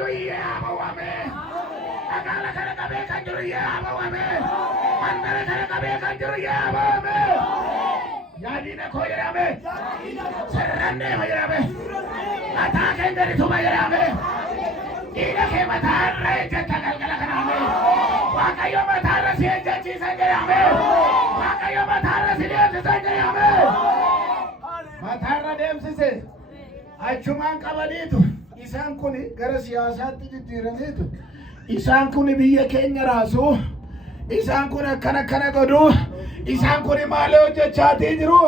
waaqayyo yaabawame agala kana qabe kan jiru yaabawame mandara kana qabe kan jiru yaabawame yaadina ko jedhame sarranne jedhame mataa kendari tuma jedhame ina ke matarra ejjata galgala kaname waaqayyo matarra si ejjachiisa jedhame waaqayyo matarra si deemsisa jedhame matarra deemsise achumaan qabaniitu isaan kun gara siyaasaatti jijjiiraniitu isaan kun biyya keenya raasuu isaan kun akkana godhu isaan kun maal hojjechaatii jiru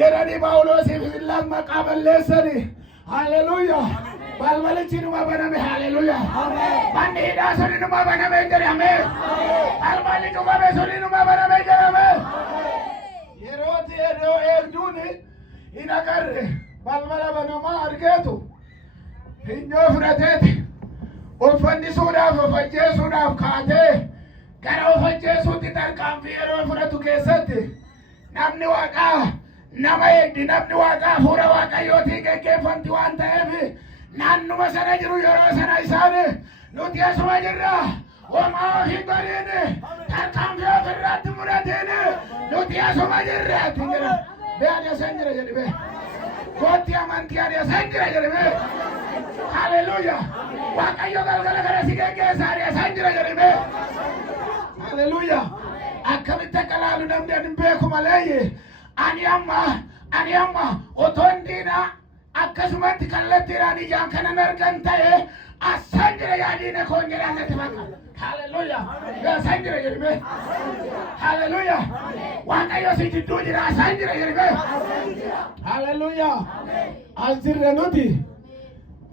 jedhanii Phaawulosiif Siilaas maqaa balleessani. Hallelujah. Balbalichi numa baname. Hallelujah. Manni hidhaa suni numa baname jedhame. Balballi cufame suni numa baname jedhame. Yeroo eegduun hin agarre balbala banamaa argeetu finyoo fudhateeti of ajjeesuudhaaf kaatee gara of ajjeesuutti tarkaanfii yeroo fudhatu keessatti namni Waaqaa nama eegdi namni Waaqaa hafuura Waaqayyootiin geggeeffamti waan ta'eef naannuma sana jiru yeroo sana isaan nuti asuma jirra homaa ofii godhin tarkaanfii ofirratti fudhatiin nuti asuma jirra jira be'anii asan jira jedhime gootti amantii ani asan jira jedhime hallelujah Waaqayyo galgala kana si geggeessa ani asan jira jedhime hallelujah akkamitti akka laalu namni ani beeku malee ani amma otoon diina akkasumatti kallattiidhaan ijaan kanan argan ta'e asan jira yaadiina koon jedhan natti bakka hallelujah asan jira jedhime hallelujah Waaqayyo si jidduu jira asan jira jedhime hallelujah asirra nuti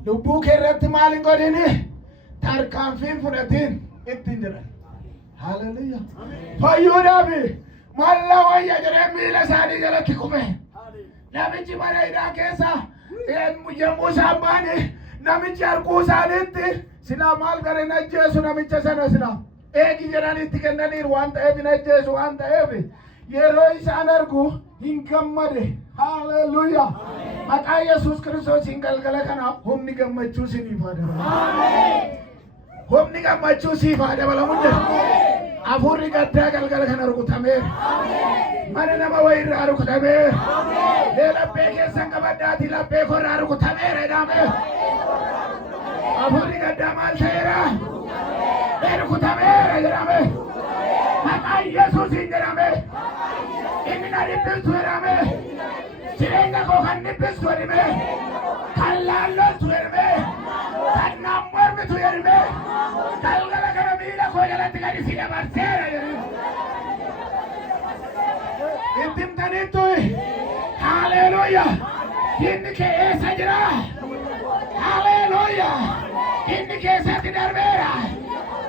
lubbuu kee irratti maal hin godhini tarkaanfiin fudhatiin ittiin jiran hallelujah fayyuudhaaf malla wayya jedhee miila isaanii jalatti kufe namichi mana hidhaa keessa yommuu isaan baane namichi arguu isaaniitti silaa maal gara hin ajjeesu namicha sana silaa eegi jedhaniitti kennaniiru waan ta'eef hin ajjeesu waan ta'eef yeroo isaan argu hin gammade hallelujah maqaa Yesuus Kiristoosiin galgala kana humni gammachuu siif haa dabalamu humni gammachuu siif haa dabalamu hafuurri gaddaa galgala kana rukutameera mana nama wayirraa rukutameera laphee keessan qabaddaati laphee korraa rukutameera jedhame hafuurri gaddaa maal ta'eera rukutameera jedhame maqaa Yesuusiin jedhame inni na dhiphistu jedhame jireenya koo kan dhiphistu jedhame kan laallootu jedhame kan naan mormitu jedhame galgala kana miila koo jalatti gadi si dabarseera jedhame ittimtaniittu hallelujah inni kee eessa jira hallelujah inni keessatti darbeera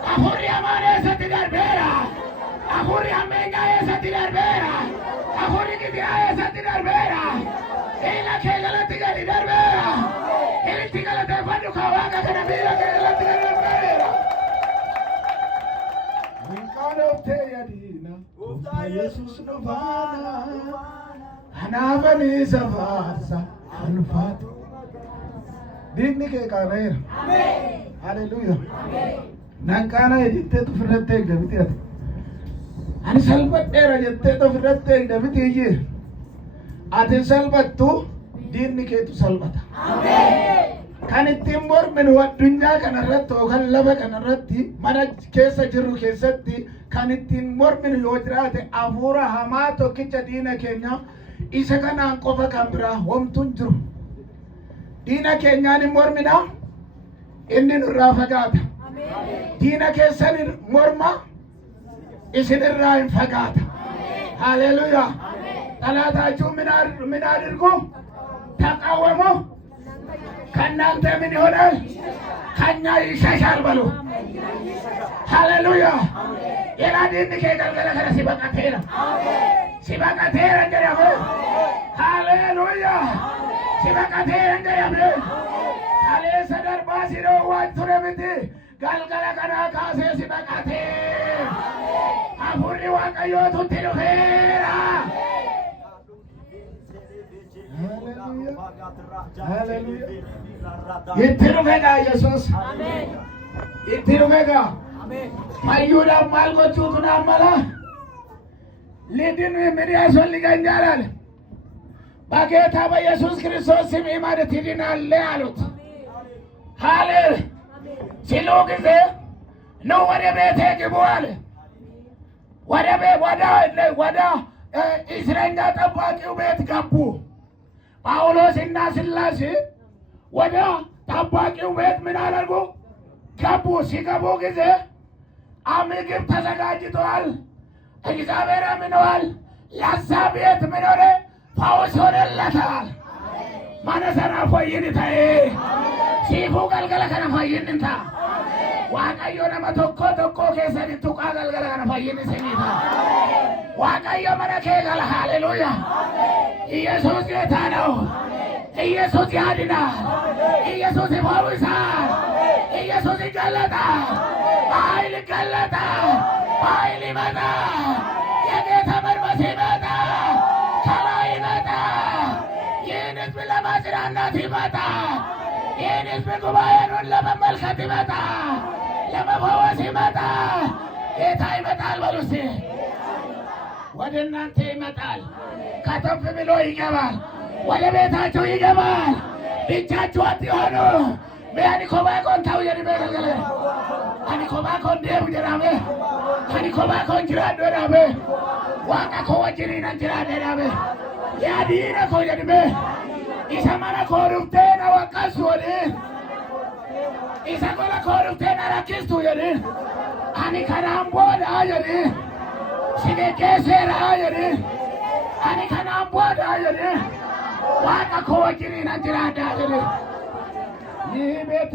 hafuurri hamaan eessatti darbeera hafuurri hammeenyaa eessatti darbeera hafuurri gidiraa eessatti darbeera miila kee jalatti gadi darbeera itti galateeffadhu kaa Waaqa kana miila kee jalatti gadi darbeera hinqaadhoftee yadiina gooftaa Yesuus nu faana anaafanii safaarsa alfaatu diinni kee qaana'eera hallelujah nan qaana'e jetteetu ofirratti eegda miti ati ani salphadheera jetteetu ofirratti eegda miti iyyee ati salphattu diinni keetu salphata kan ittiin morminu addunyaa kanarratti yookaan lafa kanarratti mana keessa jirru keessatti kan ittiin morminu yoo jiraate hafuura hamaa tokkicha diina keenya isa kanaan qofa kan biraa homtuun jiru diina keenyaan hin mormina inni nurraa fagaata diina keessan morma isin irraa hin fagaata hallelujah ጠላታችሁ ምን አድርጉ ተቃወሙ ከእናንተ ምን ይሆናል ከኛ ይሸሻል በሉ ሃሌሉያ የላዲን ከገልገለ ከረ ሲበቃቴራ እንደያበ ሃሌሉያ ሲበቃቴራ እንደያበ ካሌ ሰደርባ ሲሮ ዋቱረምት galgala kana kaasee ሲበቃቴ አፉሪ waaqayyootu tirufeera ሃሌሉያ ይትሩፈጋ ኢየሱስ አሜን ይትሩፈጋ አሜን ማዩዳ ማልቆቹቱና አመላ ሊድን ምን ያስፈልገኛል አለ በጌታ በኢየሱስ ክርስቶስ ስም ማለት ይድናል አሉት ሃሌ ሲሉ ጊዜ ነው ወደ ቤቴ ግቡ አለ ወደ እስረኛ ጠባቂው ቤት ገቡ ጳውሎስና ሲላስ ወደ ጠባቂው ቤት ምን አደረጉ ገቡ ሲገቡ ጊዜ ምግብ ተዘጋጅቷል እግዚአብሔር ምንዋል ለዛ ቤት ምን ሆነ ፈውስ ሆነለታል ማነሰና ፎይንታዬ ሲፉ ገልገለ ከነ ፎይንታ ዋቀዮ ነመ ቶኮ ኬሰን ቱቃ ገልገለ ከነ ፎይን ሰኒታ ዋቀዮ መነኬ ገለ ሃሌሉያ ኢየሱስ ጌታ ነው ኢየሱስ ያድናል ኢየሱስ ይፈውሳል ኢየሱስ ይገለጣል ኃይል ይገለጣል ኃይል ይመጣል የጌታ መንፈስ ይመጣል ከላይ ይመጣል ይህን ሕዝብ ለማጽናናት ይመጣል ይህን ሕዝብ ጉባኤኑን ለመመልከት ይመጣል ለመፈወስ ይመጣል ጌታ ይመጣል በሉ እስቲ ወደ እናንተ ይመጣል ከተፍ ብሎ ይገባል ወደ ቤታችሁ ይገባል ብቻችሁ አትሆኑ በአኒኮባ ኮንታው የሪበገለ አኒኮባ ኮንዴው ጀራበ አኒኮባ ኮንጅራ ዶራበ ዋቃ ኮወጅሪ ነንጅራ ዶራበ ያዲነ ኮየድበ ኢሰማና ኮሩፍቴና ወቀሱ ወደ ኢሰቆላ ኮሩፍቴና ራኪስቱ የደ አኒ ከናምቦዳ የደ ሲገኬሴራ የደ አኒ ከናምቦዳ የደ ዋቃ ኮወጅሪ ነንጅራ ዶራበ ይህ ቤት